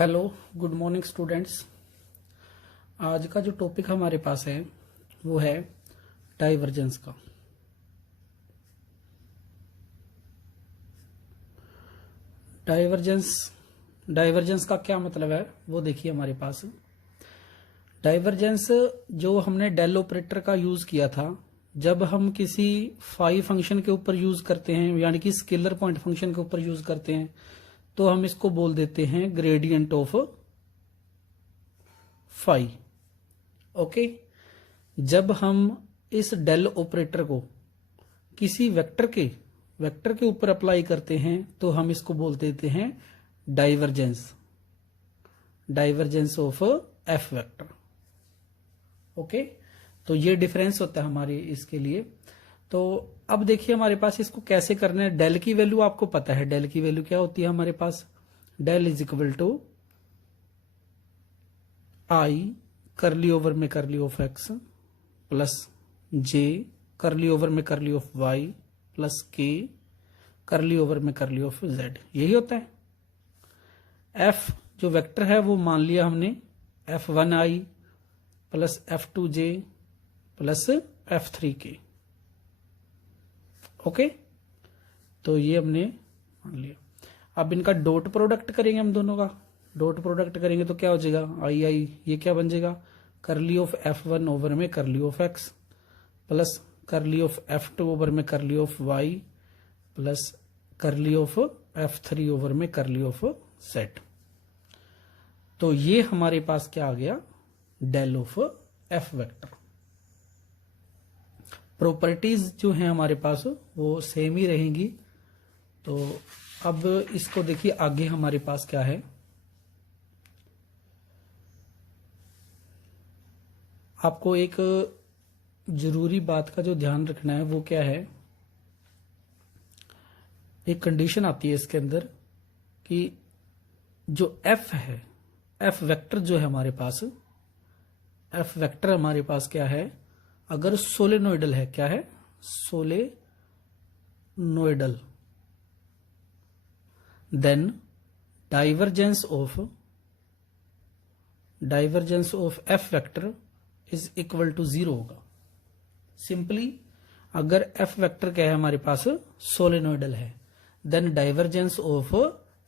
Hello, good morning students. आज का जो टॉपिक हमारे पास है वो है डाइवर्जेंस का। डाइवर्जेंस का क्या मतलब है वो देखिए हमारे पास। डाइवर्जेंस जो हमने डेल ऑपरेटर का यूज किया था जब हम किसी फाई फंक्शन के ऊपर यूज करते हैं, यानी कि स्केलर पॉइंट फंक्शन के ऊपर यूज करते हैं, तो हम इसको बोल देते हैं ग्रेडियंट ऑफ फाई। ओके। जब हम इस डेल ऑपरेटर को किसी वेक्टर के ऊपर अप्लाई करते हैं तो हम इसको बोल देते हैं divergence of F vector. Okay, तो ये डिफरेंस होता है हमारे इसके लिए। तो अब देखिए हमारे पास इसको कैसे करना है। डेल की वैल्यू आपको पता है, डेल की वैल्यू क्या होती है हमारे पास। Del is equal to I curly over में करली ऑफ एक्स प्लस जे करली ओवर में करली ऑफ वाई प्लस के करली ओवर में करली ऑफ जेड। यही होता है। एफ जो वेक्टर है वो मान लिया हमने F1i plus F2j plus F3k। Okay, तो ये हमने मान लिया। अब इनका डॉट प्रोडक्ट करेंगे हम दोनों का। डॉट प्रोडक्ट करेंगे तो क्या हो जाएगा, आई ये क्या बन जाएगा, करली ऑफ F1 ओवर में करली ऑफ x प्लस करली ऑफ F2 ओवर में करली ऑफ y प्लस करली ऑफ F3 ओवर में करली ऑफ z। तो ये हमारे पास क्या आ गया, del of F vector. Properties जो है हमारे पास वो सेम ही रहेंगी। तो अब इसको देखिए आगे हमारे पास क्या है। आपको एक जरूरी बात का जो ध्यान रखना है वो क्या है, एक कंडीशन आती है इसके अंदर कि जो एफ है, एफ वेक्टर जो है हमारे पास, एफ वेक्टर हमारे पास क्या है, अगर सोलेनोइडल है, क्या है, solenoidal, then divergence of F vector is equal to 0 होगा। सिंपली अगर एफ वेक्टर क्या है हमारे पास, सोलेनोइडल है, then divergence of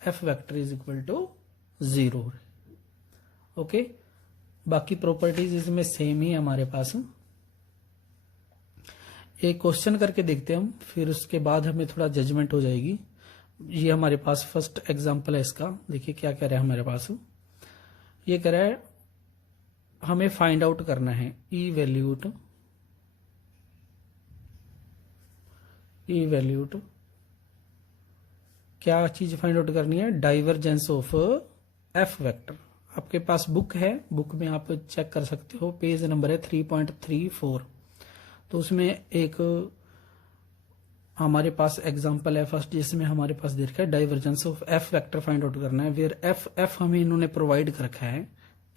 F vector is equal to 0। Okay, बाकी प्रॉपर्टीज इसमें सेम ही है हमारे पास। एक क्वेश्चन करके देखते हैं हम, फिर उसके बाद हमें थोड़ा जजमेंट हो जाएगी। ये हमारे पास फर्स्ट एग्जांपल है इसका। देखिए क्या कह रहा है हमारे पास, ये कह रहा है हमें फाइंड आउट करना है इवैल्यूट क्या चीज फाइंड आउट करनी है, डाइवर्जेंस ऑफ एफ वेक्टर। आपके पास बुक है, बुक में आप चेक कर सकते हो, पेज नंबर है 3.34। तो उसमें एक हमारे पास एग्जांपल है फर्स्ट, जिसमें हमारे पास दे रखा है divergence of F vector find out करना है। वेयर एफ हमें इन्होंने प्रोवाइड कर रखा है।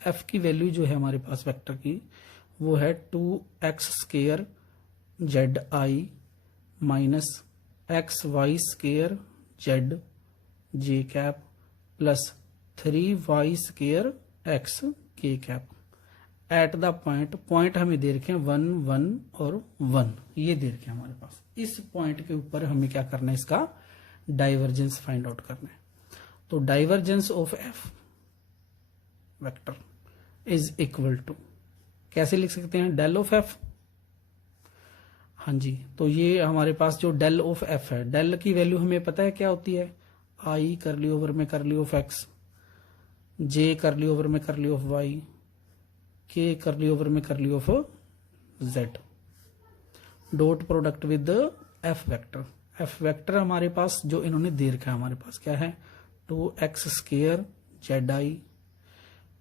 एफ की वैल्यू जो है हमारे पास वेक्टर की वो है 2x square Z I minus X Y square Z J cap plus 3y square X K cap at the point हमें दे रखे हैं 1 1 और 1, ये दे रखे हैं हमारे पास। इस पॉइंट के ऊपर हमें क्या करना है, इसका डाइवर्जेंस फाइंड आउट करना है। तो divergence of F vector is equal to, कैसे लिख सकते हैं, डेल ऑफ एफ। हाँ जी, तो ये हमारे पास जो डेल ऑफ एफ है, डेल की वैल्यू हमें पता है क्या होती है, आई करली ओवर में करली ऑफ एक्स, जे करली ओवर में करली ऑफ वाई, के करली ओवर में curly of Z, dot product with F vector. F vector हमारे पास जो इन्होंने दे रखा है हमारे पास क्या है, 2x square Z I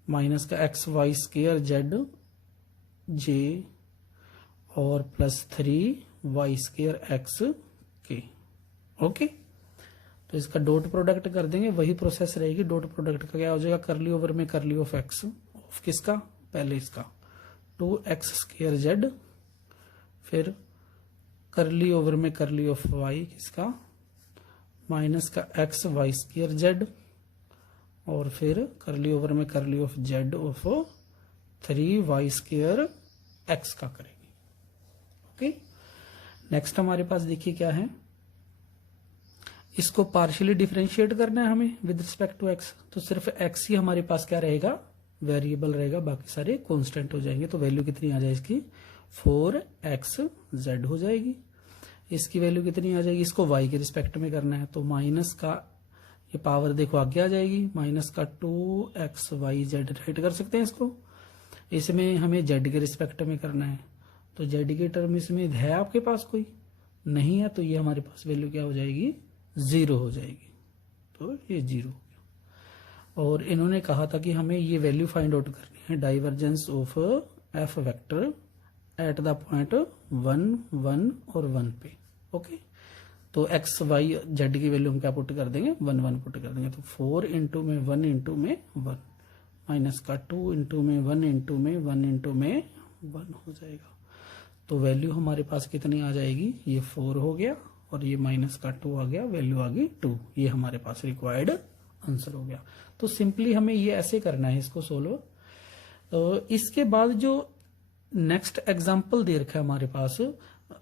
minus का एक्स वाई स्केयर जेड जे और प्लस 3y स्केयर एक्स के। ओके, तो इसका डॉट प्रोडक्ट कर देंगे, वही प्रोसेस रहेगी। डॉट प्रोडक्ट का क्या हो जाएगा, करली ओवर में करली ऑफ एक्स, ऑफ किसका, पहले इसका 2x स्केयर जेड, फिर करली ओवर में करली ऑफ वाई किसका, माइनस का एक्स वाई स्केयर जेड और फिर करली ओवर में curly of Z of 3y² x का करेंगे। ओके, नेक्स्ट हमारे पास देखिए क्या है, इसको पार्शियली डिफरेंशिएट करना है हमें विद रिस्पेक्ट टू x। तो सिर्फ x ही हमारे पास क्या रहेगा, वेरिएबल रहेगा, बाकी सारे कांस्टेंट हो जाएंगे। तो वैल्यू कितनी आ जाएगी इसकी, 4xz हो जाएगी। इसकी वैल्यू कितनी आ जाएगी, इसको y के रिस्पेक्ट में करना है, तो माइनस का ये पावर देखो आगे आ जाएगी, माइनस का 2xyz राइट कर सकते हैं इसको। इसमें हमें z के रिस्पेक्ट में करना है, तो z के टर्म इसमें है आपके पास कोई नहीं है, तो ये हमारे पास वैल्यू क्या हो जाएगी, 0 हो जाएगी। तो ये 0 हो गया। और इन्होंने कहा था कि हमें ये वैल्यू फाइंड आउट करनी है, divergence of F vector eight the point 1, 1 और 1 पे। ओके, तो x y z की वैल्यू हम क्या पुट कर देंगे, 1, 1 पुट कर देंगे। तो 4 इंटू में 1 इंटू में 1 माइनस का 2 इंटू में 1 इंटू में 1 इंटू में 1 हो जाएगा। तो वैल्यू हमारे पास कितनी आ जाएगी, ये 4 हो गया और ये माइनस का 2 आ गया, वैल्यू आ गई 2। ये हमारे पास रिक्वायर्ड आंसर हो गया। तो सिंपली हमें ये ऐसे करना है इसको सोल्व। इसके बाद जो नेक्स्ट एग्जाम्पल दे रखा है हमारे पास,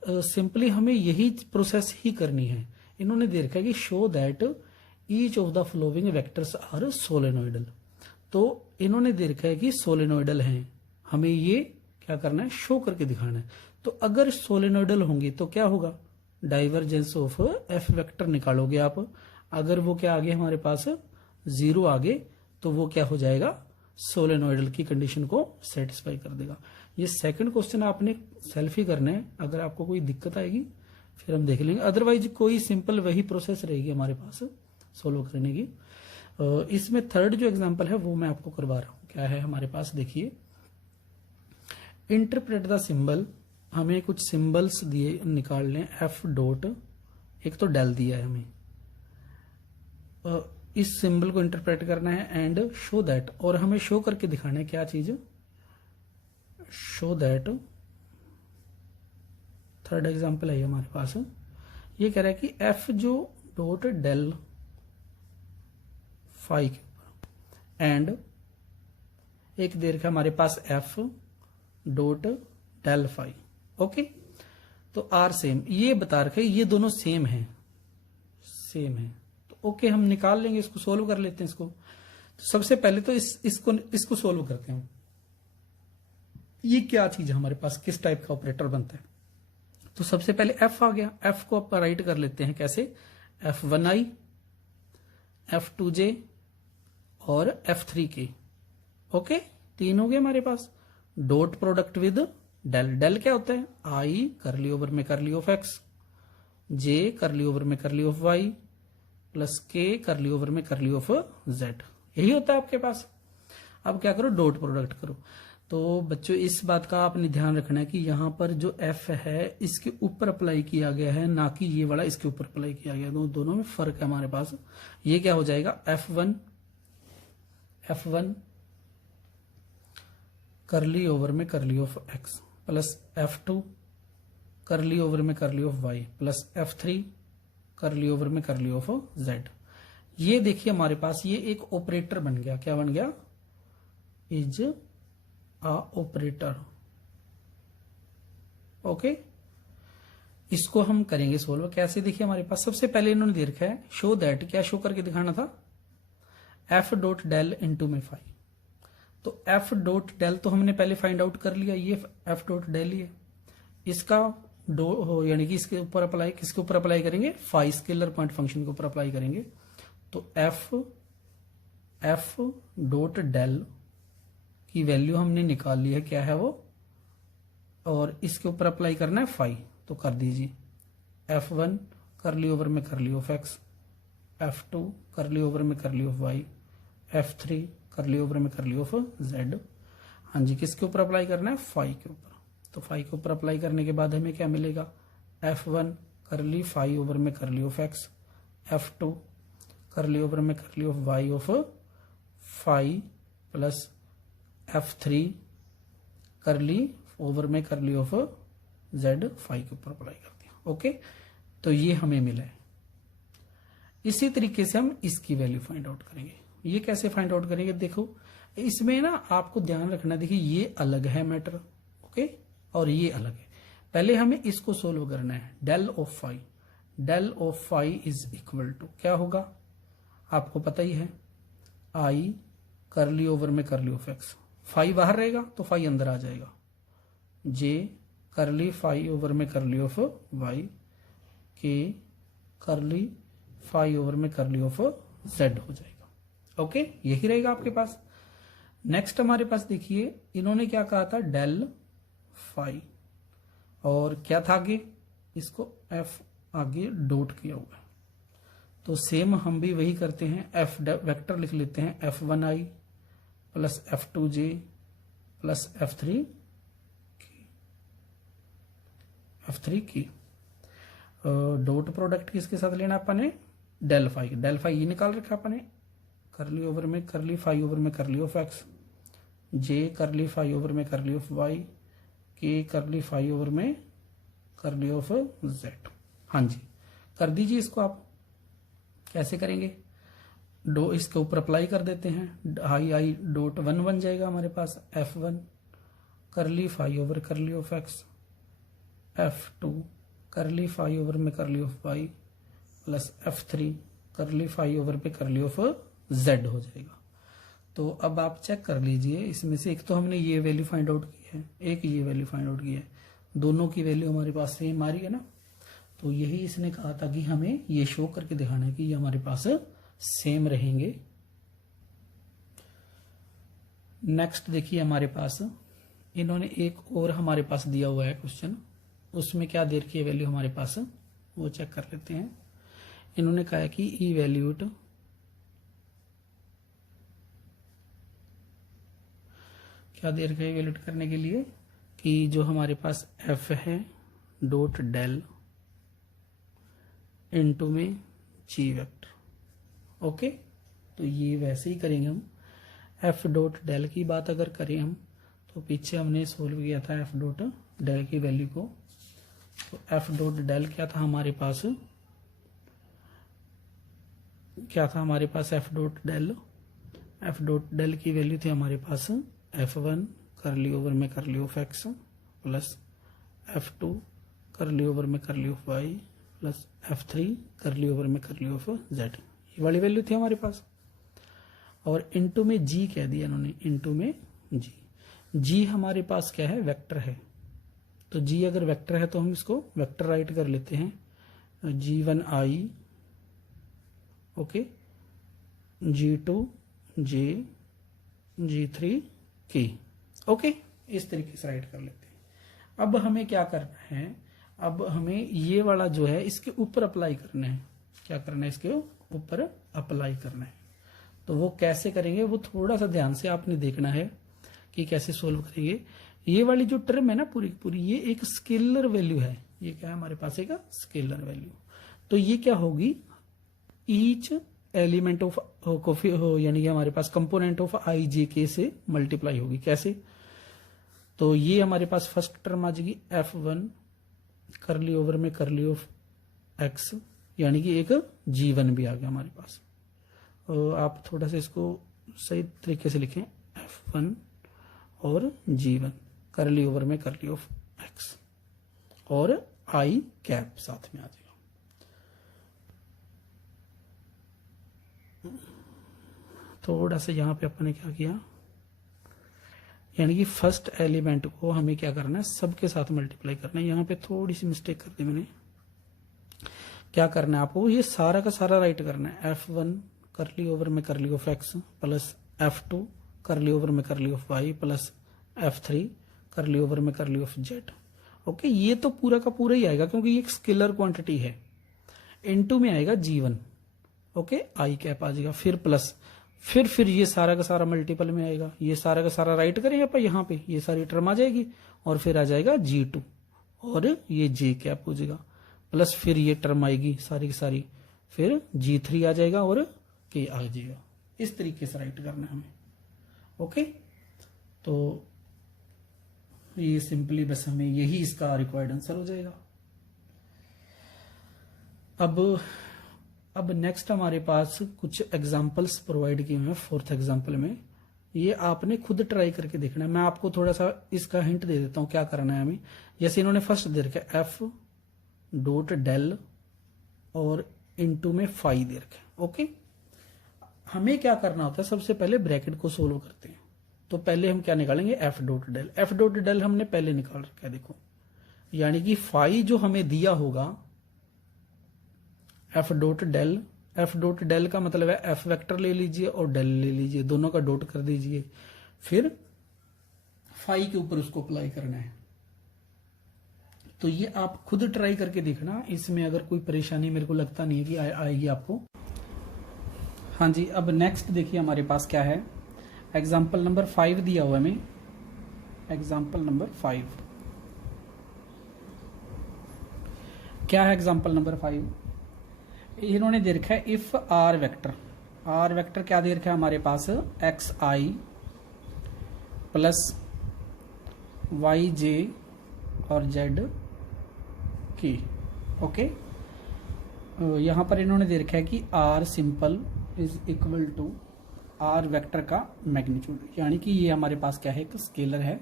सिंपली हमें यही प्रोसेस ही करनी है। इन्होंने दे रखा है कि show that each of the following vectors are solenoidal. तो इन्होंने दे रखा है कि सोलेनोइडल हैं, हमें ये क्या करना है, शो करके दिखाना है। तो अगर सोलेनोइडल होंगे तो क्या होगा, डाइवर्जेंस ऑफ एफ वेक्टर निकालोगे आप। अगर वो क्या आगे हमारे पास 0 आगे, तो वो क्या हो जाएगा, सोलेनोइडल की कंडीशन को सेटिस्फाई कर देगा। ये सेकंड क्वेश्चन आपने सेल्फ ही करना है। अगर आपको कोई दिक्कत आएगी फिर हम देख लेंगे, अदरवाइज कोई सिंपल वही प्रोसेस रहेगी हमारे पास सोल्व करने की। इसमें थर्ड जो एग्जांपल है वो मैं आपको करवा रहा हूं। क्या है हमारे पास, देखिए, इंटरप्रेट द सिंबल। हमें कुछ सिंबल्स दिए निकाल लें, एफ डॉट, एक तो डेल दिया है हमें, इस सिंबल को इंटरप्रेट करना है एंड शो दैट, और हमें शो करके दिखाना है क्या चीज, शो दैट। थर्ड एग्जांपल है हमारे पास, ये कह रहा है कि एफ जो डॉट डेल फाई के ऊपर, एंड एक दे रखा हमारे पास F dot del phi. Okay, तो आर सेम, ये बता रखा है ये दोनों सेम है, सेम है। तो ओके, हम निकाल लेंगे इसको, सोल्व कर लेते हैं इसको। तो सबसे पहले तो इसको सोल्व करते हैं। ये क्या चीज है हमारे पास, किस टाइप का ऑपरेटर बनता है। तो सबसे पहले एफ आ गया, एफ को आप राइट कर लेते हैं कैसे, F1i, F2j और F3k। ओके, 3 हो गए हमारे पास। Dot product with del, del क्या होता है, आई करली ओवर में curly of x, j curly over में curly of y, plus k curly over में करली ऑफ z। यही होता है आपके पास। अब क्या करो, डॉट प्रोडक्ट करो। तो बच्चों इस बात का आपने ध्यान रखना है कि यहां पर जो f है इसके ऊपर अप्लाई किया गया है, ना कि ये वाला इसके ऊपर अप्लाई किया गया है। दोनों में फर्क है हमारे पास। ये क्या हो जाएगा, F1 करली ओवर में curly of x, plus F2 करली ओवर में curly of y, plus F3 curly over में करली ऑफ z। ये देखिए हमारे पास ये एक ऑपरेटर बन गया। क्या बन गया, इज आ ऑपरेटर। ओके, इसको हम करेंगे सोल्व कैसे, देखिए हमारे पास सबसे पहले इन्होंने दे रखा है शो दैट, क्या शो करके दिखाना था, एफ डॉट डेल इंटू में फाई। तो एफ डॉट डेल तो हमने पहले फाइंड आउट कर लिया, ये एफ डॉट डेल ही है। इसका यानी कि इसके ऊपर अप्लाई, किसके ऊपर अप्लाई करेंगे, फाई स्केलर पॉइंट फंक्शन के ऊपर अप्लाई करेंगे। तो एफ डॉट डेल की वैल्यू हमने निकाल ली है, क्या है वो, और इसके ऊपर अप्लाई करना है फाई। तो कर दीजिए, F1 करली ओवर में करली ऑफ x, F2 करली ओवर में curly of y, F3 curly over में करली ऑफ z। हाँ जी, किसके ऊपर अप्लाई करना है, फाई के ऊपर। तो फाई के ऊपर अप्लाई करने के बाद हमें क्या मिलेगा, F1 करली फाई ओवर में करली ऑफ x, F2 करली ओवर में curly of y of phi, plus F3 curly over में करली ऑफ z फाई के ऊपर अप्लाई कर दिया। ओके, तो ये हमें मिला है। इसी तरीके से हम इसकी वैल्यू फाइंड आउट करेंगे। ये कैसे फाइंड आउट करेंगे? देखो इसमें ना आपको ध्यान रखना, देखिए ये अलग है मैटर, ओके, और ये अलग है। पहले हमें इसको सोल्व करना है। Del of phi, del of phi is equal to क्या होगा? आपको पता ही है, आई करली ओवर में करली ऑफ एक्स, फाई बाहर रहेगा तो फाई अंदर आ जाएगा, जे करली फाई ओवर में करली ऑफ वाई, के करली फाई ओवर में करली ऑफ जेड हो जाएगा। ओके, यही रहेगा आपके पास। नेक्स्ट हमारे पास देखिए, इन्होंने क्या कहा था? डेल फाई, और क्या था आगे? इसको एफ आगे डॉट किया हुआ है, तो सेम हम भी वही करते हैं, एफ वेक्टर लिख लेते हैं, F1i plus F2j plus F3 की डॉट प्रोडक्ट किसके साथ लेना अपने? डेल फाई, डेल फाई ये निकाल रखा अपने, करली ओवर में करली फाई ओवर में करली ऑफ एक्स, जे करली फाई ओवर में करली ऑफ वाई, के करली फाई ओवर में करली ऑफ जेड। हाँ जी, कर दीजिए इसको। आप कैसे करेंगे? डो इसके ऊपर अप्लाई कर देते हैं, आई डॉट 1 बन जाएगा हमारे पास, F1 curly phi over curly of X, F2 curly phi over में curly of Y plus F3 करली फाई ओवर पे करली ऑफ जेड हो जाएगा। तो अब आप चेक कर लीजिए, इसमें से एक तो हमने ये वैल्यू फाइंड आउट की है, एक ये वैल्यू फाइंड आउट की है, दोनों की वैल्यू हमारे पास सेम आ रही है ना। तो यही इसने कहा था कि हमें ये शो करके दिखाना है कि ये हमारे पास सेम रहेंगे। नेक्स्ट देखिए हमारे पास इन्होंने एक और हमारे पास दिया हुआ है क्वेश्चन, उसमें क्या दे रखी है वैल्यू हमारे पास, वो चेक कर लेते हैं। इन्होंने कहा है कि इवैल्यूएट क्या दे रखा है इवैल्यूएट करने के लिए, कि जो हमारे पास एफ है डॉट डेल इनटू में जी वेक्टर। ओके, तो ये वैसे ही करेंगे हम। एफ डॉट डेल की बात अगर करें हम, तो पीछे हमने सोल्व किया था एफ डॉट डेल की वैल्यू को। तो एफ डॉट डेल क्या था हमारे पास, एफ डॉट डेल की वैल्यू थी हमारे पास F1 करली ओवर में curly of x plus F2 करली ओवर में curly of Y plus F3 curly over में करली ऑफ जेड, ये वाली वैल्यू थी हमारे पास। और इनटू में जी कह दिया इन्होंने, इनटू में जी हमारे पास क्या है? वेक्टर है। तो जी अगर वेक्टर है तो हम इसको वेक्टर राइट कर लेते हैं, G1i, okay, G2 j, G3 k, okay, इस तरीके से राइट कर लेते हैं। अब हमें क्या करना है? अब हमें ये वाला जो है इसके ऊपर अप्लाई करना है। क्या करना है? इसके ऊपर अप्लाई करना है। तो वो कैसे करेंगे, वो थोड़ा सा ध्यान से आपने देखना है कि कैसे सोल्व करेंगे। ये वाली जो टर्म है ना पूरी पूरी, ये एक स्केलर वैल्यू है। ये क्या है हमारे पास? एक स्केलर वैल्यू। तो ये क्या होगी? ईच एलिमेंट ऑफ यानी कि हमारे पास कंपोनेंट ऑफ आई जे के से मल्टीप्लाई होगी। कैसे? तो ये हमारे पास फर्स्ट टर्म आ जाएगी F1 करली ओवर में करली ऑफ एक्स, यानी कि एक G1 भी आ गया हमारे पास। और आप थोड़ा सा इसको सही तरीके से लिखें, F1 और G1 करली ओवर में करली ऑफ एक्स, और आई कैप साथ में आ जाएगा। थोड़ा सा यहां पे अपन ने क्या किया, यानी कि फर्स्ट एलिमेंट को हमें क्या करना है? सबके साथ मल्टीप्लाई करना है। यहां पे थोड़ी सी मिस्टेक कर दी मैंने। क्या करना है आपको? ये सारा का सारा राइट करना है। F1 करली ओवर में curly of x plus F2 करली ओवर में curly of Y plus F3 curly over में करली ऑफ जेड। ओके, ये तो पूरा का पूरा ही आएगा क्योंकि ये एक स्केलर क्वांटिटी है। इनटू में आएगा G1, ओके, आई कैप आ जाएगा, फिर प्लस, फिर ये सारा का सारा मल्टीपल में आएगा। ये सारा का सारा राइट करेंगे अपन यहाँ पे, ये सारी टर्म आ जाएगी, और फिर आ जाएगा G2 और ये जे कैप हो जाएगा, प्लस फिर ये टर्म आएगी सारी की सारी, फिर G3 आ जाएगा और के आ जाएगा। इस तरीके से राइट करना है हमें। ओके, तो ये सिंपली बस हमें यही इसका रिक्वायर्ड आंसर हो जाएगा। अब अब नेक्स्ट हमारे पास कुछ एग्जांपल्स प्रोवाइड किए हुए हैं फोर्थ एग्जांपल में। ये आपने खुद ट्राई करके देखना है। मैं आपको थोड़ा सा इसका हिंट दे देता हूं क्या करना है हमें। जैसे इन्होंने फर्स्ट दे रखा एफ डॉट डेल और इनटू में फाई दे रखा। ओके, हमें क्या करना होता है, सबसे पहले ब्रैकेट को सोल्व करते हैं। तो पहले हम क्या निकालेंगे, F dot del. F dot del हमने पहले निकाल रखा है, देखो, यानी कि फाई जो हमें दिया होगा F dot del. F dot del का मतलब है एफ वेक्टर ले लीजिए और डेल ले लीजिए, दोनों का डॉट कर दीजिए, फिर फाई के ऊपर उसको अप्लाई करना है। तो ये आप खुद ट्राई करके देखना, इसमें अगर कोई परेशानी मेरे को लगता नहीं है कि आएगी आपको। हाँ जी, अब नेक्स्ट देखिए हमारे पास क्या है। एग्जाम्पल नंबर 5 दिया हुआ है हमें। एग्जाम्पल नंबर 5 क्या है? एग्जाम्पल नंबर 5 इन्होंने दे रखा है if R vector. R vector क्या दे रखा है हमारे पास, X I plus Y J और जेड की। ओके, यहां पर इन्होंने दे रखा है कि R simple is equal to R vector का मैग्नीट्यूड, यानी कि ये हमारे पास क्या है, एक स्केलर है।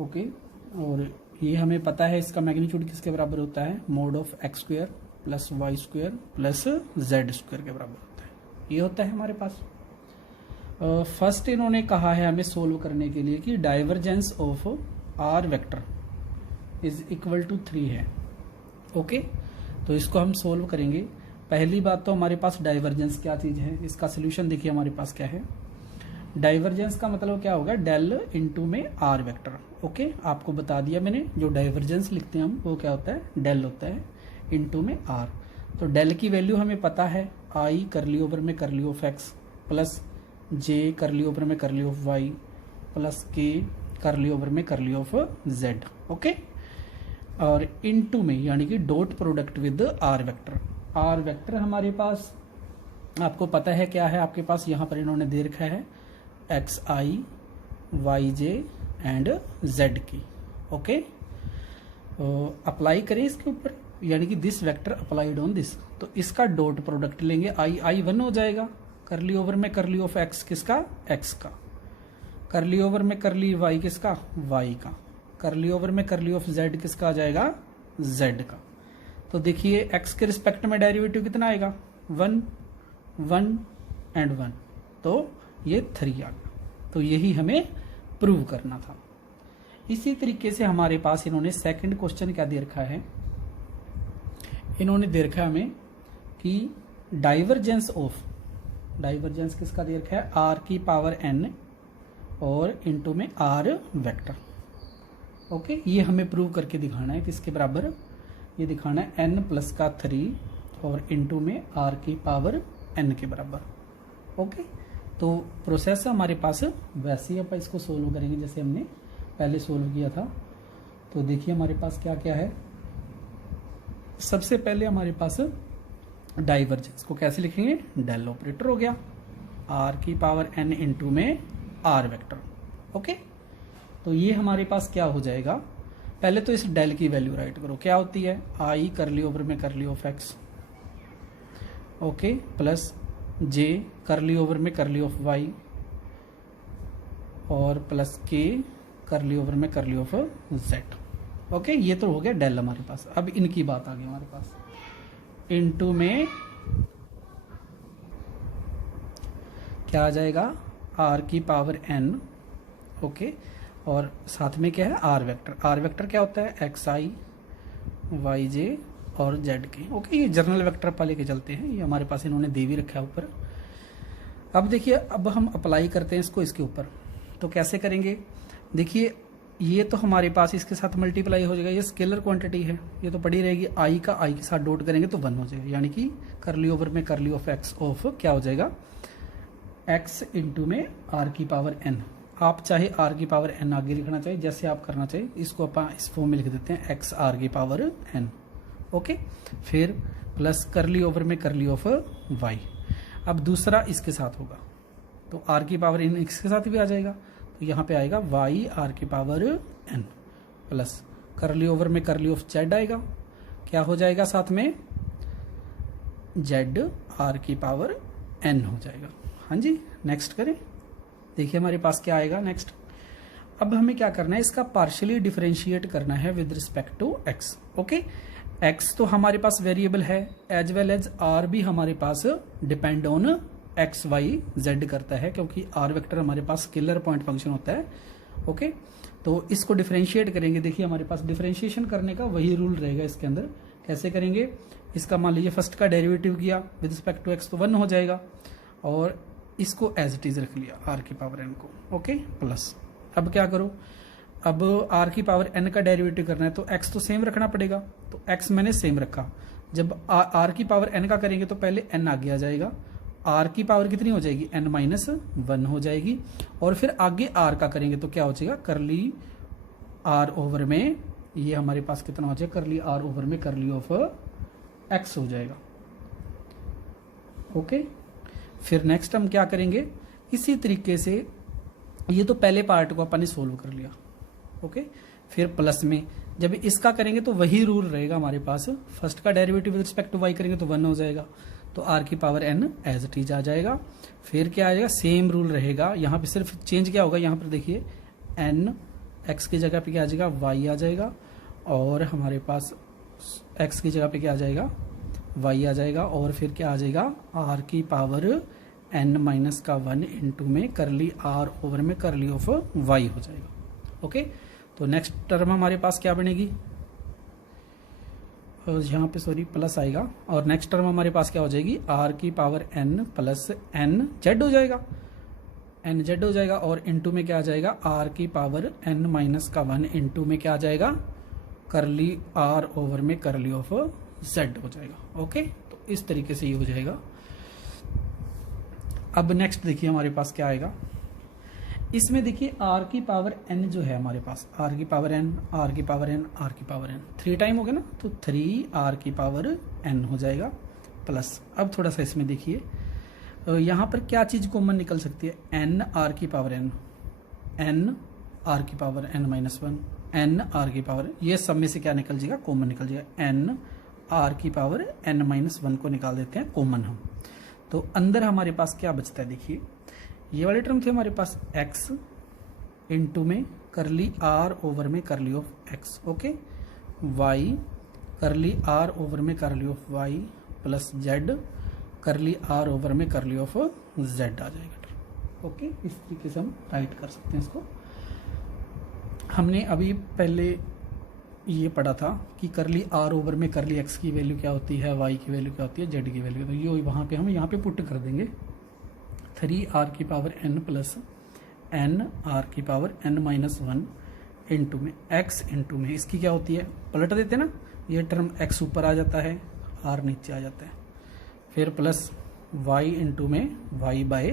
ओके, और ये हमें पता है इसका मैग्नीट्यूड किसके बराबर होता है, mod of X square plus Y square plus Z square के बराबर होता है। ये होता है हमारे पास। फर्स्ट इन्होंने कहा है हमें सोल्व करने के लिए कि divergence of R vector is equal to 3 है। ओके, तो इसको हम सोल्व करेंगे। पहली बात तो हमारे पास डाइवर्जेंस क्या चीज है, इसका सोल्यूशन देखिए हमारे पास क्या है। डाइवर्जेंस का मतलब क्या होगा, डेल इनटू में आर वेक्टर। ओके, आपको बता दिया मैंने, जो डाइवर्जेंस लिखते हैं हम वो क्या होता है, डेल होता है इनटू में आर। तो डेल की वैल्यू हमें पता है, आई करली ओवर में करली ऑफ एक्स प्लस जे करली ओवर में करली ऑफ वाई प्लस के करली ओवर में करली ऑफ जेड। ओके, और इनटू में यानी कि dot product with R vector. R vector हमारे पास आपको पता है क्या है, आपके पास यहां पर इन्होंने दे रखा है X I Y J and Z की। ओके, अप्लाई करें इसके ऊपर, यानी कि this vector applied on this. तो इसका डॉट प्रोडक्ट लेंगे, आई आई 1 हो जाएगा, करली ओवर में करली ऑफ एक्स किसका, एक्स का, करली ओवर में करली वाई किसका, वाई का, करली ओवर में करली ऑफ जेड किसका आ जाएगा, जेड का। तो देखिए एक्स के रिस्पेक्ट में डेरिवेटिव कितना आएगा, 1 1 एंड 1, तो ये 3 आ गया। तो यही हमें प्रूव करना था। इसी तरीके से हमारे पास इन्होंने सेकंड क्वेश्चन क्या दे रखा है, इन्होंने दे रखा है हमें कि डाइवर्जेंस ऑफ, डाइवर्जेंस किसका दे रखा है, आर की पावर एन और इनटू में आर वेक्टर। ओके, ये हमें प्रूव करके दिखाना है किसके बराबर, ये दिखाना है एन प्लस का 3 और इनटू में आर की पावर एन के बराबर। ओके, तो प्रोसेस हमारे पास वैसे ही अपन इसको सोल्व करेंगे जैसे हमने पहले सोल्व किया था। तो देखिए हमारे पास क्या क्या है। सबसे पहले हमारे पास डाइवर्जेंस को कैसे लिखेंगे, डेल ऑपरेटर हो गया, आर की पावर एन इनटू में आर वेक्टर। ओके, तो ये हमारे पास क्या हो जाएगा, पहले तो इस डेल की वैल्यू राइट करो, क्या होती है, आई करली ओवर में curly of x, okay, plus जे करली ओवर में करली ऑफ वाई और प्लस के करली ओवर में करली ऑफ जेड। ओके, ये तो हो गया डेल हमारे पास। अब इनकी बात आ गई हमारे पास, इनटू में क्या आ जाएगा, आर की पावर एन। ओके, और साथ में क्या है, आर वेक्टर। आर वेक्टर क्या होता है, एक्स आई वाई जे और जेड के। ओके, ये जर्नल वेक्टर पर लेके चलते हैं, ये हमारे पास इन्होंने दे भी रखा है ऊपर। अब देखिए, अब हम अप्लाई करते हैं इसको इसके ऊपर। तो कैसे करेंगे, देखिए ये तो हमारे पास इसके साथ मल्टीप्लाई हो जाएगा, ये स्केलर क्वांटिटी है, ये तो पड़ी रहेगी, आई का आई के साथ डॉट करेंगे तो 1 हो जाएगा, यानी कि करली ओवर में करली ऑफ एक्स ऑफ क्या हो जाएगा, एक्स इंटू में आर की पावर एन। आप चाहे आर की पावर एन आगे लिखना चाहिए, जैसे आप करना चाहिए, इसको अपन इस फॉर्म में लिख देते हैं, एक्स आर की पावर एन। ओके, फिर प्लस करली ओवर में करली ऑफ वाई। अब दूसरा इसके साथ होगा, तो आर की पावर एन इसके साथ भी आ जाएगा, तो यहाँ पे आएगा वाई आर की power N plus curly over में करली ऑफ जेड आएगा, क्या हो जाएगा साथ में, जेड आर की पावर एन हो जाएगा। हाँ जी, नेक्स्ट करें। देखिए हमारे पास क्या आएगा नेक्स्ट। अब हमें क्या करना है, इसका पार्शियली डिफरेंशिएट करना है with respect to X. Okay, X तो हमारे पास वेरिएबल है, एज वेल एज आर भी हमारे पास depend on X Y Z करता है, क्योंकि आर वेक्टर हमारे पास स्केलर पॉइंट फंक्शन होता है। ओके, तो इसको डिफरेंशिएट करेंगे। देखिए हमारे पास डिफरेंशिएशन करने का वही रूल रहेगा इसके अंदर। कैसे करेंगे, इसका मान लीजिए फर्स्ट का डेरिवेटिव किया विद रिस्पेक्ट टू एक्स तो 1 हो जाएगा, और इसको एज इट इज रख लिया आर की पावर एन को। ओके, प्लस अब क्या करो, अब आर की पावर एन का डेरिवेटिव करना है तो एक्स तो सेम रखना पड़ेगा, तो एक्स मैंने सेम रखा। जब आर की पावर एन का करेंगे तो पहले एन आगे आ जाएगा, आर की पावर कितनी हो जाएगी, एन माइनस 1 हो जाएगी, और फिर आगे आर का करेंगे तो क्या हो जाएगा, करली आर ओवर में ये हमारे पास कितना हो जाएगा, करली आर ओवर में करली ऑफ एक्स हो जाएगा। ओके, फिर नेक्स्ट हम क्या करेंगे, इसी तरीके से ये तो पहले पार्ट को अपन ने सोल्व कर लिया। ओके, फिर प्लस में जब इसका करेंगे तो वही रूल रहेगा हमारे पास, फर्स्ट का derivative with respect to Y करेंगे तो 1 हो जाएगा, तो आर की power N as it is आ जाएगा। फिर क्या आ जाएगा, सेम रूल रहेगा, यहाँ पे सिर्फ चेंज क्या होगा, यहाँ पर देखिए एन एक्स की जगह पे क्या आ जाएगा, वाई आ जाएगा, और हमारे पास एक्स की जगह पे क्या आ जाएगा, वाई आ जाएगा, और फिर क्या आ जाएगा, आर की पावर एन माइनस का 1 इंटू में करली आर ओवर में करली ऑफ वाई हो जाएगा। ओके, तो नेक्स्ट टर्म हमारे पास क्या बनेगी, यहाँ पे सॉरी प्लस आएगा, और नेक्स्ट टर्म हमारे पास क्या हो जाएगी, आर की power N plus N Z हो जाएगा, एन जेड हो जाएगा, और इंटू में क्या आ जाएगा, आर की पावर एन माइनस का 1 इंटू में क्या आ जाएगा, करली आर ओवर में करली ऑफ जेड हो जाएगा। ओके, तो इस तरीके से ये हो जाएगा। अब नेक्स्ट देखिए हमारे पास क्या आएगा, इसमें देखिए आर की पावर एन जो है हमारे पास, आर की पावर एन, आर की पावर एन, आर की पावर एन 3 टाइम हो गया ना, तो 3 आर की पावर एन हो जाएगा प्लस। अब थोड़ा सा इसमें देखिए यहाँ पर क्या चीज कॉमन निकल सकती है, एन आर की पावर एन, एन आर की power N minus 1, N R की पावर, ये सब में से क्या निकल जाएगा, कॉमन निकल जाएगा, एन आर की पावर एन माइनस 1 को निकाल देते हैं कॉमन हम, तो अंदर हमारे पास क्या बचता है, देखिए ये वाले टर्म थे हमारे पास x इंटू में करली आर ओवर में curly of x, okay, y करली आर ओवर में curly of y plus z करली आर ओवर में करली ऑफ z आ जाएगा। ओके, इस तरीके से हम राइट कर सकते हैं इसको। हमने अभी पहले ये पढ़ा था कि करली आर ओवर में करली x की वैल्यू क्या होती है, y की वैल्यू क्या होती है, z की वैल्यू, तो ये वहां पे हम यहाँ पे पुट कर देंगे 3 आर की power N plus N R की पावर एन माइनस 1 इंटू में एक्स इंटू में इसकी क्या होती है, पलट देते ना, ये टर्म एक्स ऊपर आ जाता है, आर नीचे आ जाता है, फिर प्लस वाई इंटू में वाई बाय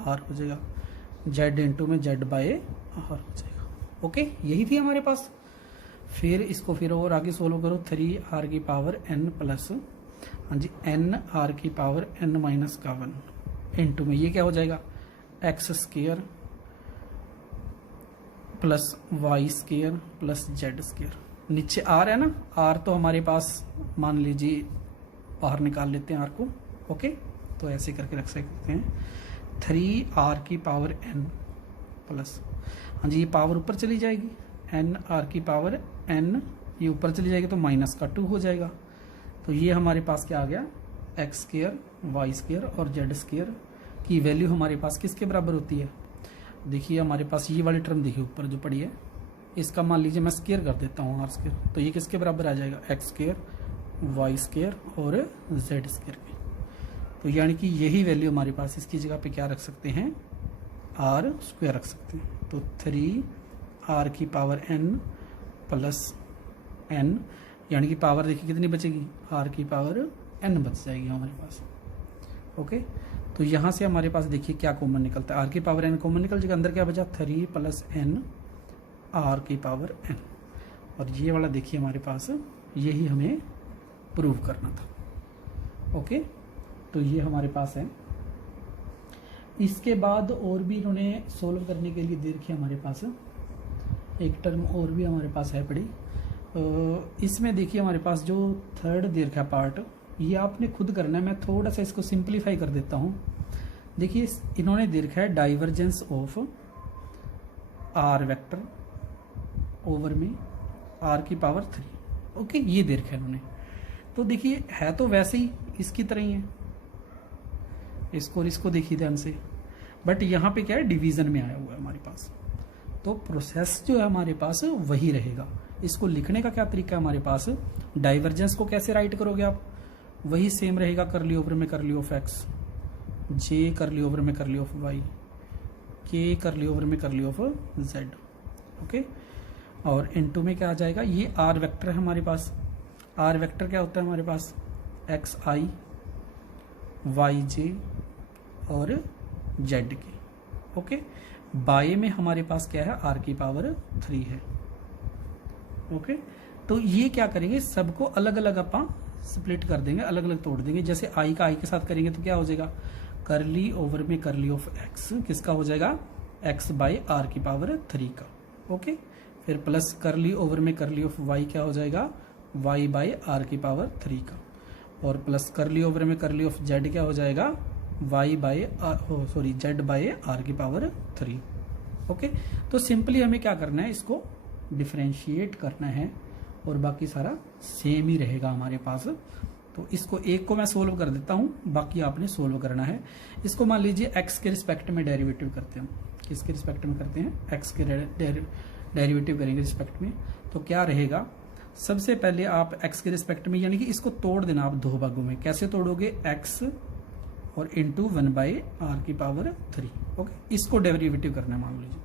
आर हो जाएगा, जेड इंटू में जेड बाय आर हो जाएगा। ओके, यही थी हमारे पास। फिर इसको फिर और आगे सोल्व करो, 3 आर की पावर एन प्लस, हाँ जी, एन आर की पावर एन माइनस का 1 इंटू में ये क्या हो जाएगा, X square plus Y square plus Z square, नीचे आर है ना, आर तो हमारे पास मान लीजिए बाहर निकाल लेते हैं आर को। ओके, तो ऐसे करके रख सकते हैं 3 आर की पावर एन प्लस, हाँ जी ये पावर ऊपर चली जाएगी, एन आर की पावर एन ये ऊपर चली जाएगी तो माइनस का 2 हो जाएगा, तो ये हमारे पास क्या आ गया, एक्स स्क्वायर वाई स्क्वायर और जेड स्क्वायर की वैल्यू हमारे पास किसके बराबर होती है, देखिए हमारे पास ये वाली टर्म देखिए ऊपर जो पड़ी है, इसका मान लीजिए मैं स्क्वायर कर देता हूँ आर स्क्वायर, तो ये किसके बराबर आ जाएगा, एक्स स्क्वायर वाई स्क्वायर और जेड स्क्वायर के, तो यानी कि यही वैल्यू हमारे पास, इसकी जगह पे क्या रख सकते हैं, आर स्क्वायर रख सकते हैं, तो 3 आर की पावर एन प्लस एन, यानी कि पावर देखिए कितनी बचेगी, आर की पावर एन बच जाएगी हमारे पास। ओके, तो यहाँ से हमारे पास देखिए क्या कॉमन निकलता है, आर की पावर एन कॉमन निकल जाएगा, अंदर क्या बचा 3 प्लस एन आर की पावर एन, और ये वाला देखिए हमारे पास यही हमें प्रूव करना था। ओके, तो ये हमारे पास है। इसके बाद और भी इन्होंने सोल्व करने के लिए दे रखी है हमारे पास, एक टर्म और भी हमारे पास है पड़ी, इसमें देखिए हमारे पास जो थर्ड दे रखा पार्ट, ये आपने खुद करना है। मैं थोड़ा सा इसको सिंप्लीफाई कर देता हूँ। देखिए इन्होंने दे रखा है divergence of R vector over में आर की पावर 3। ओके, ये दे रखा है इन्होंने। तो देखिए है तो वैसे ही इसकी तरह ही है, इसको और इसको देखिए ध्यान से, बट यहाँ पे क्या है, डिवीजन में आया हुआ है हमारे पास। तो प्रोसेस जो है हमारे पास वही रहेगा। इसको लिखने का क्या तरीका है हमारे पास, डाइवर्जेंस को कैसे राइट करोगे आप, वही सेम रहेगा, करली ओवर में करली ऑफ एक्स, जे करली ओवर में करली ऑफ वाई, के करली ओवर में करली ऑफ जेड। ओके, और इनटू में क्या आ जाएगा, ये आर वेक्टर है हमारे पास। आर वेक्टर क्या होता है हमारे पास, एक्स आई वाई जे और जेड के। ओके, बाय में हमारे पास क्या है, आर की पावर 3 है। ओके, तो ये क्या करेंगे, सबको अलग अलग अपन स्प्लिट कर देंगे, अलग अलग तोड़ देंगे। जैसे आई का आई के साथ करेंगे तो क्या हो जाएगा, करली ओवर में करली ऑफ एक्स किसका हो जाएगा, एक्स बाय आर की पावर 3 का। ओके, फिर प्लस करली ओवर में करली ऑफ वाई क्या हो जाएगा, वाई बाय आर की पावर 3 का, और प्लस करली ओवर में करली ऑफ जेड क्या हो जाएगा, Y by sorry Z by R की पावर 3। ओके, तो सिंपली हमें क्या करना है, इसको डिफरेंशिएट करना है और बाकी सारा सेम ही रहेगा हमारे पास। तो इसको एक को मैं सोल्व कर देता हूं, बाकी आपने सोल्व करना है। इसको मान लीजिए एक्स के रिस्पेक्ट में डेरिवेटिव करते हैं, किसके रिस्पेक्ट में करते हैं, एक्स के डेरिवेटिव करेंगे रिस्पेक्ट में। तो क्या रहेगा, सबसे पहले आप एक्स के रिस्पेक्ट में, यानी कि इसको तोड़ देना आप दो भागों में। कैसे तोड़ोगे, एक्स और इंटू 1/r की पावर 3। ओके, इसको डेरिवेटिव करना है मान लीजिए।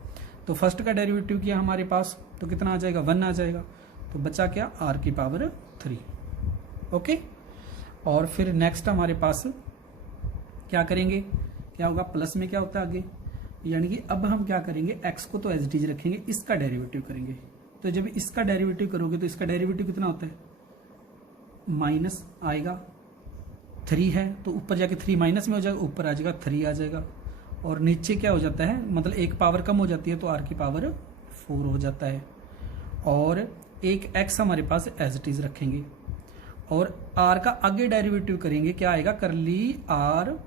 तो फर्स्ट का डेरिवेटिव किया हमारे पास, तो कितना आ जाएगा, 1 आ जाएगा। तो बचा क्या, r की पावर 3। ओके, और फिर नेक्स्ट हमारे पास क्या करेंगे, क्या होगा, प्लस में क्या होता है आगे, यानी कि अब हम क्या करेंगे, x को तो एज इट इज रखेंगे, इसका डेरिवेटिव करेंगे। तो जब इसका डेरिवेटिव करोगे तो इसका डेरिवेटिव कितना होता है, माइनस आएगा, 3 है तो ऊपर जाके 3 माइनस में हो जाएगा, ऊपर आ जाएगा 3 आ जाएगा, और नीचे क्या हो जाता है, मतलब एक पावर कम हो जाती है तो r की पावर 4 हो जाता है। और एक x हमारे पास एज इट इज रखेंगे, और r का आगे डेरिवेटिव करेंगे, क्या आएगा, करली r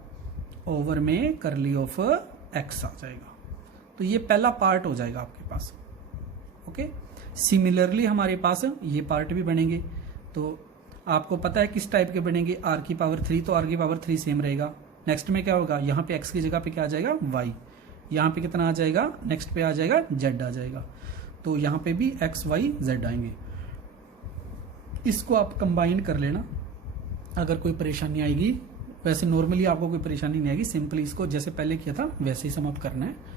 ओवर में करली ऑफ x आ जाएगा। तो ये पहला पार्ट हो जाएगा आपके पास। ओके, सिमिलरली हमारे पास ये पार्ट भी बनेंगे। तो आपको पता है किस टाइप के बनेंगे, r की पावर 3, तो r की पावर 3 सेम रहेगा। नेक्स्ट में क्या होगा, यहाँ पे x की जगह पे क्या आ जाएगा, y, यहाँ पे कितना आ जाएगा, नेक्स्ट पे आ जाएगा z आ जाएगा। तो यहाँ पे भी x y z आएंगे। इसको आप कंबाइन कर लेना, अगर कोई परेशानी आएगी। वैसे नॉर्मली आपको कोई परेशानी नहीं आएगी, सिंपली इसको जैसे पहले किया था वैसे ही समाप्त करना है।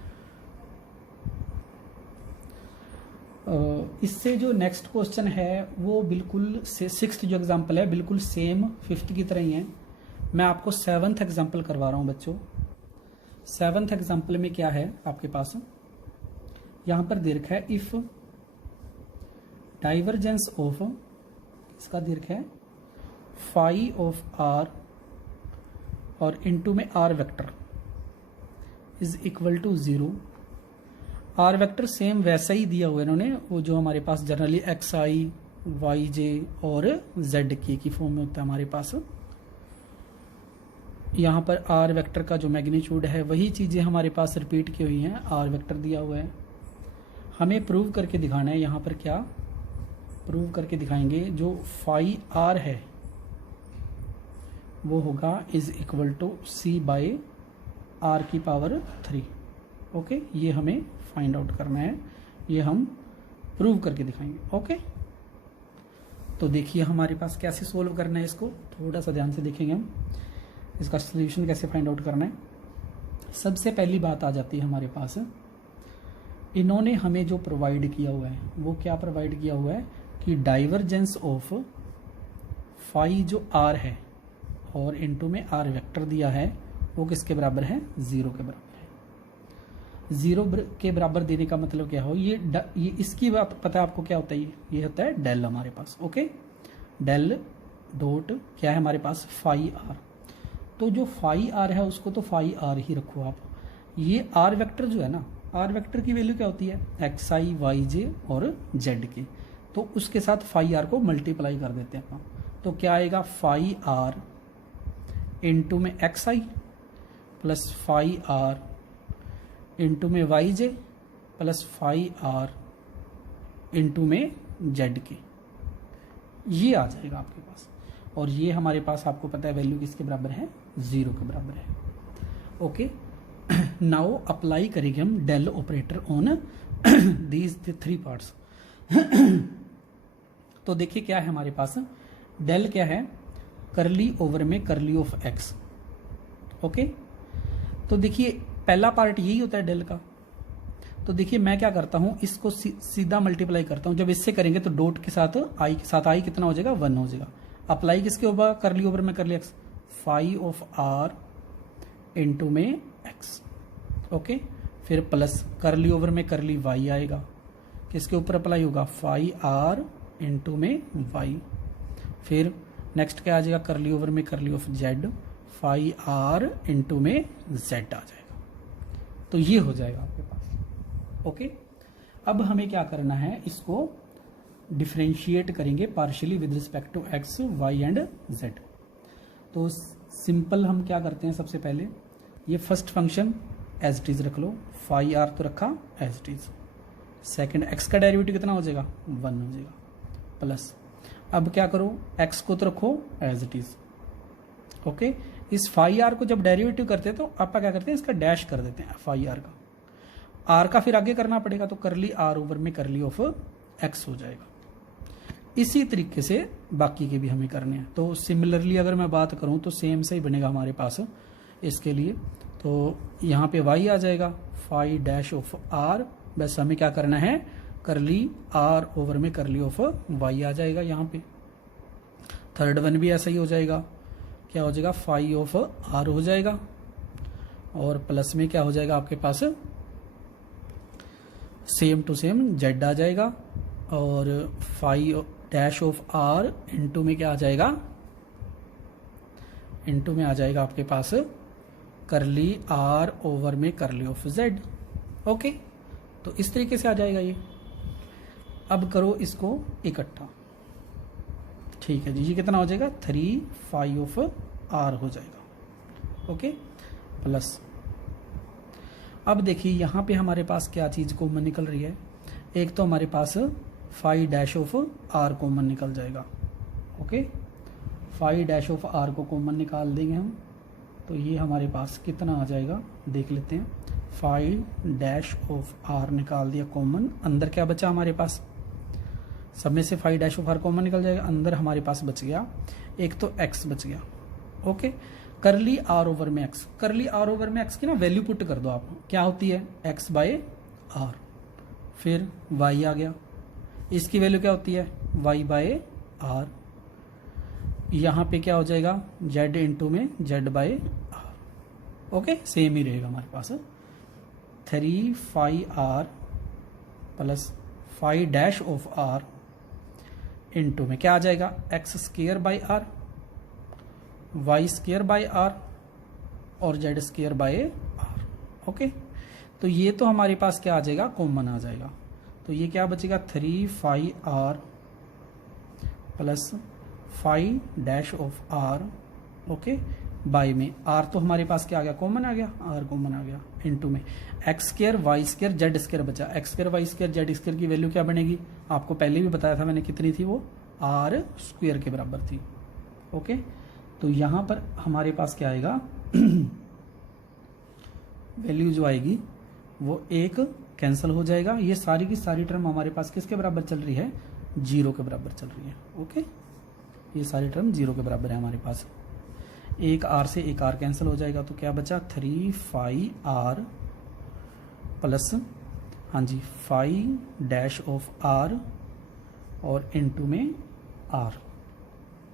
इससे जो नेक्स्ट क्वेश्चन है वो बिल्कुल सिक्स्थ जो एग्जाम्पल है बिल्कुल सेम फिफ्थ की तरह ही है। मैं आपको 7th एग्जाम्पल करवा रहा हूं बच्चों। 7th एग्जाम्पल में क्या है आपके पास, यहां पर दे रखा है इफ डाइवर्जेंस ऑफ, इसका दे रखा है फाई ऑफ आर और इनटू में R vector is equal to 0। R vector same वैसा ही दिया हुआ है इन्होंने, वो जो हमारे पास generally X I Y J और जेड के की फॉर्म में होता है हमारे पास। यहाँ पर आर वेक्टर का जो मैग्नीट्यूड है वही चीजें हमारे पास रिपीट की हुई हैं, आर वेक्टर दिया हुआ है। हमें प्रूव करके दिखाना है, यहाँ पर क्या प्रूव करके दिखाएंगे, जो फाई आर है वो होगा is equal to C by R की पावर 3। ओके, ये हमें फाइंड आउट करना है, ये हम प्रूव करके दिखाएंगे। ओके, तो देखिए हमारे पास कैसे सोल्व करना है, इसको थोड़ा सा ध्यान से देखेंगे हम, इसका सोल्यूशन कैसे फाइंड आउट करना है। सबसे पहली बात आ जाती है हमारे पास, इन्होंने हमें जो प्रोवाइड किया हुआ है वो क्या प्रोवाइड किया हुआ है कि डाइवर्जेंस ऑफ फाई जो आर है और इनटू में आर वेक्टर दिया है वो किसके बराबर है, 0 के बराबर है। 0 के बराबर देने का मतलब क्या हो, ये इसकी बात पता है आपको क्या होता है, ये होता है डेल हमारे पास। ओके, डेल डॉट क्या है हमारे पास, फाई आर। तो जो फाई आर है उसको तो फाई आर ही रखो आप। ये आर वेक्टर जो है ना, आर वेक्टर की वैल्यू क्या होती है, एक्स आई वाई जे और जेड के, तो उसके साथ फाई आर को मल्टीप्लाई कर देते हैं अपन। तो क्या आएगा फाई आर इंटू में x I plus phi r into में वाई जे प्लस फाई आर इंटू में जेड के, ये आ जाएगा आपके पास। और ये हमारे पास आपको पता है वैल्यू किसके बराबर है, 0 के बराबर है। ओके, नाउ अप्लाई करेंगे हम del operator on these 3 parts. तो देखिए क्या है हमारे पास, डेल क्या है, करली ओवर में करली ऑफ एक्स। ओके, तो देखिए पहला पार्ट यही होता है डेल का। तो देखिए मैं क्या करता हूं, इसको सीधा मल्टीप्लाई करता हूं। जब इससे करेंगे तो डॉट के साथ आई कितना हो जाएगा, 1 हो जाएगा। अप्लाई किसके ऊपर, करली ओवर में curly x, phi of are into में एक्स। ओके, फिर प्लस करली ओवर में करली वाई आएगा, किसके ऊपर अप्लाई होगा, फाई आर इंटू में वाई। फिर नेक्स्ट क्या आ जाएगा, करली ओवर में curly of z, phi r into में जेड आ जाएगा। तो ये हो जाएगा आपके पास। ओके, अब हमें क्या करना है, इसको डिफरेंशिएट करेंगे partially with respect to x y and z. तो सिंपल हम क्या करते हैं, सबसे पहले ये first function as it is रख लो, फाई आर तो रखा as it is. Second x का डेरिवेटिव कितना हो जाएगा, 1 हो जाएगा, प्लस अब क्या करो, एक्स को तो रखो एज इट इज। ओके, इस फाई आर को जब डेरिवेटिव करते हैं तो आप क्या करते हैं, इसका डैश कर देते हैं फाई आर का, आर का फिर आगे करना पड़ेगा, तो करली आर ओवर में करली ऑफ एक्स हो जाएगा। इसी तरीके से बाकी के भी हमें करने हैं। तो सिमिलरली अगर मैं बात करूं तो सेम से ही बनेगा हमारे पास इसके लिए। तो यहाँ पे y आ जाएगा, फाई डैश ऑफ आर, बस हमें क्या करना है, करली आर ओवर में करली ऑफ y आ जाएगा यहाँ पे। थर्ड वन भी ऐसा ही हो जाएगा, क्या हो जाएगा, फाई ऑफ आर हो जाएगा, और प्लस में क्या हो जाएगा आपके पास, सेम टू सेम जेड आ जाएगा, और phi dash of are into में क्या आ जाएगा, इंटू में आ जाएगा आपके पास करली आर ओवर में करली ऑफ जेड। ओके, तो इस तरीके से आ जाएगा ये। अब करो इसको इकट्ठा, ठीक है जी, ये कितना हो जाएगा, 3 फाई ऑफ आर हो जाएगा। ओके, प्लस अब देखिए यहाँ पे हमारे पास क्या चीज कॉमन निकल रही है, एक तो हमारे पास phi dash of are common निकल जाएगा। Okay, phi dash of R को कॉमन निकाल देंगे हम, तो ये हमारे पास कितना आ जाएगा देख लेते हैं। फाई डैश ऑफ आर निकाल दिया कॉमन, अंदर क्या बचा हमारे पास, सब में से phi dash of are common निकल जाएगा, अंदर हमारे पास बच गया एक तो एक्स बच गया। ओके, करली आर ओवर में एक्स, करली आर ओवर में एक्स की ना वैल्यू पुट कर दो आप, क्या होती है, एक्स बाय आर, फिर वाई आ गया, इसकी वैल्यू क्या होती है, वाई बाय आर, यहां पे क्या हो जाएगा, जेड इंटू में Z by R. Okay, same ही रहेगा हमारे पास, 3 phi are plus phi dash of are into में क्या आ जाएगा, X square by R, Y square by R, और Z square by R. Okay, तो ये तो हमारे पास क्या आ जाएगा, कॉमन आ जाएगा, तो ये क्या बचेगा, 3 phi are plus phi dash of r. Okay, by में आर तो हमारे पास क्या आ गया, कॉमन आ गया, आर कॉमन आ गया, इनटू में X square Y square Z square बचा, X square Y square Z square की वैल्यू क्या बनेगी, आपको पहले भी बताया था मैंने कितनी थी, वो आर स्क्वायर के बराबर थी। ओके, तो यहां पर हमारे पास क्या आएगा, वैल्यू जो आएगी वो एक कैंसिल हो जाएगा, ये सारी की सारी टर्म हमारे पास किसके बराबर चल रही है, 0 के बराबर चल रही है। ओके, ये सारी टर्म 0 के बराबर है हमारे पास, एक आर से एक आर कैंसिल हो जाएगा, तो क्या बचा, 3 फाई आर प्लस, हाँ जी, फाई डैश ऑफ आर और इनटू में r.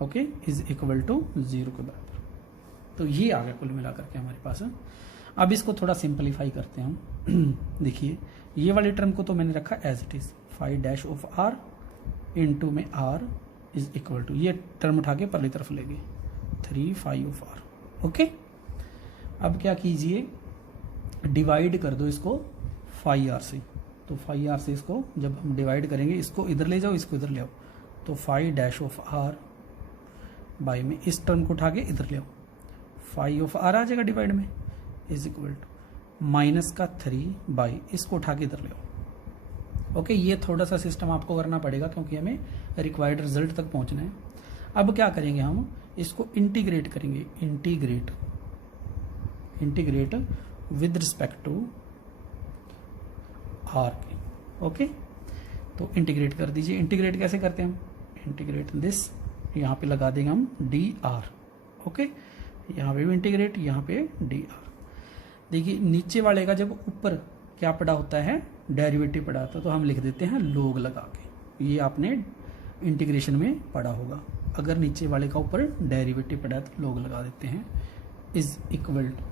Okay, is equal to 0 के बराबर। तो ये आ गया कुल मिलाकर के हमारे पास। अब इसको थोड़ा सिंपलीफाई करते हैं हम। देखिए ये वाली टर्म को तो मैंने रखा as it is, phi dash of r into में आर इज इक्वल टू, ये टर्म उठा के पहली तरफ लेंगे, 3 फाई ऑफ आर। ओके, अब क्या कीजिए, डिवाइड कर दो इसको फाई आर से, तो फाई आर से इसको जब हम डिवाइड करेंगे, इसको इधर ले जाओ, इसको इधर ले आओ, तो phi dash of r by में, इस टर्म को उठा के इधर ले आओ, फाई ऑफ आर आ जाएगा डिवाइड में इज इक्वल टू माइनस का 3 बाई, इसको उठा के इधर ले आओ। ओके, ये थोड़ा सा सिस्टम आपको करना पड़ेगा क्योंकि हमें रिक्वायर्ड रिजल्ट तक पहुंचना है। अब क्या करेंगे, हम इसको इंटीग्रेट करेंगे, integrate with respect to r के। ओके, तो इंटीग्रेट कर दीजिए। इंटीग्रेट कैसे करते हैं हम, इंटीग्रेट दिस, यहां पे लगा देंगे हम डी आर। ओके, यहां पे भी इंटीग्रेट, यहां पे डी आर। देखिए नीचे वाले का जब ऊपर क्या पड़ा होता है, डेरिवेटिव पड़ा होता है, तो हम लिख देते हैं लोग लगा के। ये आपने इंटीग्रेशन में पढ़ा होगा, अगर नीचे वाले का ऊपर डेरिवेटिव पड़ा है तो लोग लगा देते हैं इज इक्वल टू,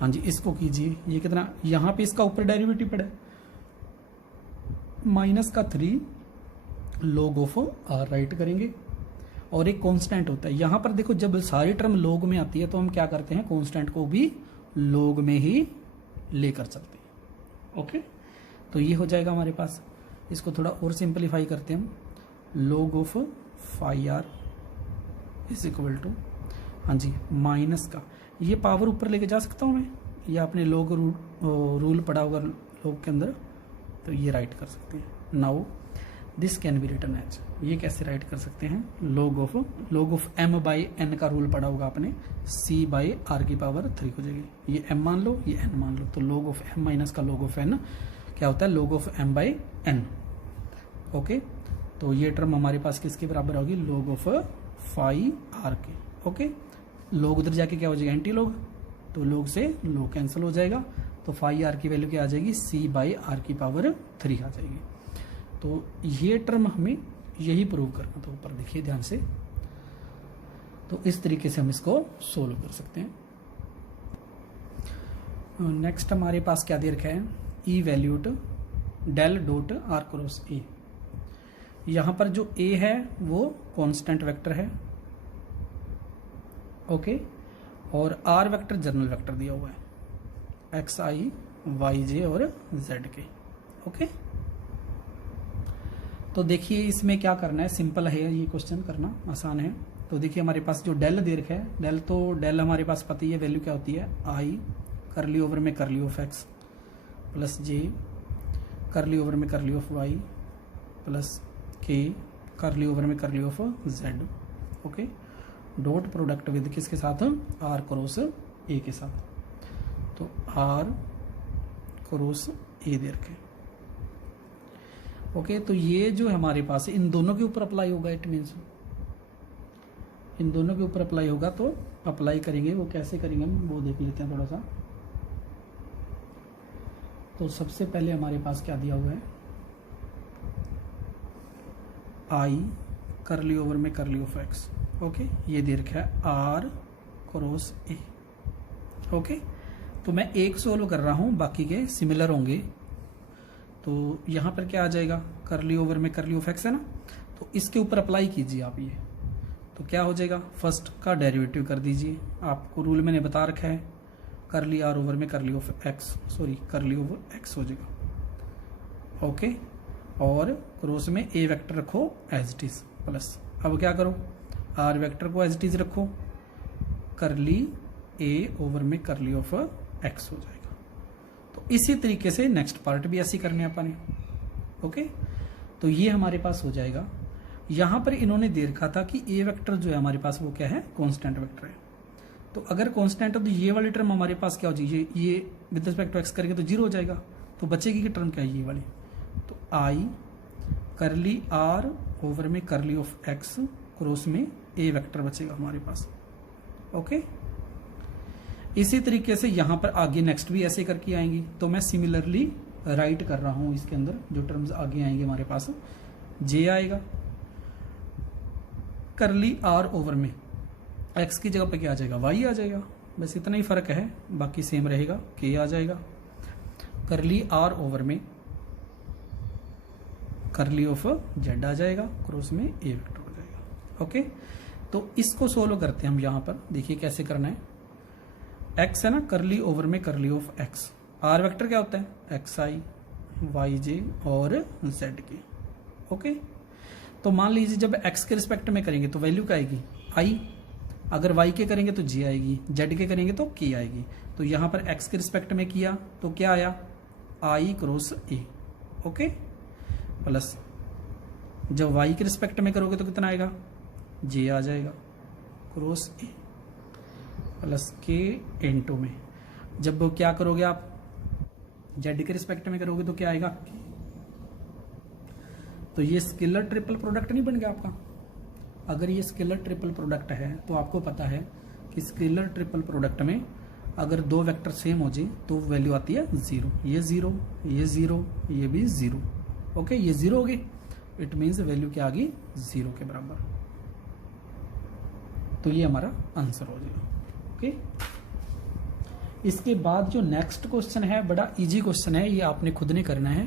हाँ जी इसको कीजिए, ये कितना, यहां पे इसका ऊपर डेरिवेटिव पड़ा है माइनस का 3 log ऑफ आर राइट करेंगे, और एक कांस्टेंट होता है यहां पर। देखो जब सारी टर्म log में आती है तो हम क्या करते हैं, कांस्टेंट को भी log में ही लेकर चलते हैं। ओके, तो ये हो जाएगा हमारे पास। इसको थोड़ा और सिंपलीफाई करते हैं हम, log of phi r is equal to, हाँ जी माइनस का, ये पावर ऊपर लेके जा सकता हूँ मैं, ये आपने log रूल पढ़ा होगा log के अंदर, तो ये राइट कर सकते हैं। Now this can be written as, ये कैसे राइट कर सकते हैं, log of m by n का रूल पढ़ा होगा आपने, c बाई r की पावर 3 हो जाएगी। ये m मान लो, ये n मान लो, तो log ऑफ m माइनस का log ऑफ n क्या होता है, log of m by n। Okay, तो ये टर्म हमारे पास किसके बराबर होगी, log ऑफ फाई r के। ओके, log उधर जाके क्या हो जाएगा, एंटी log, तो log से log कैंसिल हो जाएगा, तो फाई आर की वैल्यू क्या आ जाएगी, c बाई आर की पावर 3 आ जाएगी। तो ये टर्म हमें यही प्रूव करना था, ऊपर देखिए ध्यान से। तो इस तरीके से हम इसको सोल्व कर सकते हैं। नेक्स्ट हमारे पास क्या दे रखा है, evaluate del dot R cross A. यहां पर जो ए है वो कांस्टेंट वेक्टर है, ओके, और आर वेक्टर जनरल वेक्टर दिया हुआ है, एक्स आई वाई जे और जेड के। ओके, तो देखिए इसमें क्या करना है, सिंपल है ये क्वेश्चन करना, आसान है। तो देखिए हमारे पास जो डेल दे रखा है, डेल, तो डेल हमारे पास पता ही है वैल्यू क्या होती है, आई करली ओवर में करली ऑफ एक्स प्लस जे करली ओवर में करली ऑफ वाई प्लस के करली ओवर में curly of Z. Okay, dot product with किसके साथ, आर क्रॉस ए के साथ, तो आर क्रॉस ए दे रखे। ओके, तो ये जो हमारे पास है इन दोनों के ऊपर अप्लाई होगा, इट मीन्स इन दोनों के ऊपर अप्लाई होगा। तो अप्लाई करेंगे, वो कैसे करेंगे हम वो देख लेते हैं थोड़ा सा। तो सबसे पहले हमारे पास क्या दिया हुआ है, आई करली ओवर में करली ऑफ एक्स। ओके, ये दे रखा है आर क्रॉस ए। ओके, तो मैं एक सोल्व कर रहा हूं, बाकी के सिमिलर होंगे। तो यहां पर क्या आ जाएगा, करली ओवर में करली ऑफ एक्स है ना, तो इसके ऊपर अप्लाई कीजिए आप ये, तो क्या हो जाएगा, फर्स्ट का डेरिवेटिव कर दीजिए, आपको रूल मैंने बता रखा है, करली आर ओवर में करली ऑफ एक्स, सॉरी करली ओवर एक्स हो जाएगा। ओके, और क्रॉस में ए वेक्टर रखो एज इट इज प्लस, अब क्या करो, आर वेक्टर को एज इट इज रखो, करली ए ओवर में करली ऑफ एक्स हो जाएगा। तो इसी तरीके से नेक्स्ट पार्ट भी ऐसी करने अपन ने। ओके, तो ये हमारे पास हो जाएगा। यहां पर इन्होंने दे रखा था कि ए वेक्टर जो है हमारे पास वो क्या है, कांस्टेंट वेक्टर है। तो अगर कांस्टेंट है तो ये वाली टर्म हमारे पास क्या हो जाएगी, ये विद रिस्पेक्ट टू एक्स करेंगे तो 0 हो जाएगा, तो बचेगी की टर्म क्या है, ये वाली, तो आई करली आर ओवर में करली ऑफ एक्स क्रॉस में ए वेक्टर बचेगा हमारे पास। ओके, इसी तरीके से यहां पर आगे नेक्स्ट भी ऐसे करके आएंगी। तो मैं सिमिलरली राइट कर रहा हूं, इसके अंदर जो टर्म्स आगे आएंगे हमारे पास, जे आएगा करली आर ओवर में एक्स की जगह पे क्या आ जाएगा, वाई आ जाएगा, बस इतना ही फर्क है, बाकी सेम रहेगा, के आ जाएगा, करली आर ओवर में करली ऑफ जेड आ जाएगा, क्रॉस में ए वेक्टर हो जाएगा। ओके, तो इसको सोल्व करते हैं हम। यहां पर देखिए कैसे करना है, एक्स है ना, करली ओवर में curly of x, are vector क्या होता है, एक्स आई वाई जे और जेड के। ओके, तो मान लीजिए जब एक्स के रिस्पेक्ट में करेंगे तो वैल्यू क्या आएगी, आई, अगर वाई के करेंगे तो जे आएगी, जेड के करेंगे तो के आएगी। तो यहां पर एक्स के रिस्पेक्ट में किया तो क्या आया, आई क्रॉस ए, ओके, प्लस जब वाई के रिस्पेक्ट में करोगे तो कितना आएगा, जे आ जाएगा क्रॉस ए, प्लस के इनटू में जब क्या करोगे आप जेड के रिस्पेक्ट में करोगे तो क्या आएगा, तो ये स्केलर ट्रिपल प्रोडक्ट नहीं बन गया आपका। अगर ये स्केलर ट्रिपल प्रोडक्ट है तो आपको पता है कि स्केलर ट्रिपल प्रोडक्ट में अगर दो वेक्टर सेम हो जाए तो वैल्यू आती है जीरो, ये जीरो, ये जीरो, ये भी जीरो, ओके, ये जीरो हो गई, इट मीन्स वैल्यू क्या आ गई, जीरो के बराबर। तो ये हमारा आंसर हो जाएगा, ओके। इसके बाद जो नेक्स्ट क्वेश्चन है बड़ा इजी क्वेश्चन है, ये आपने खुद ने करना है।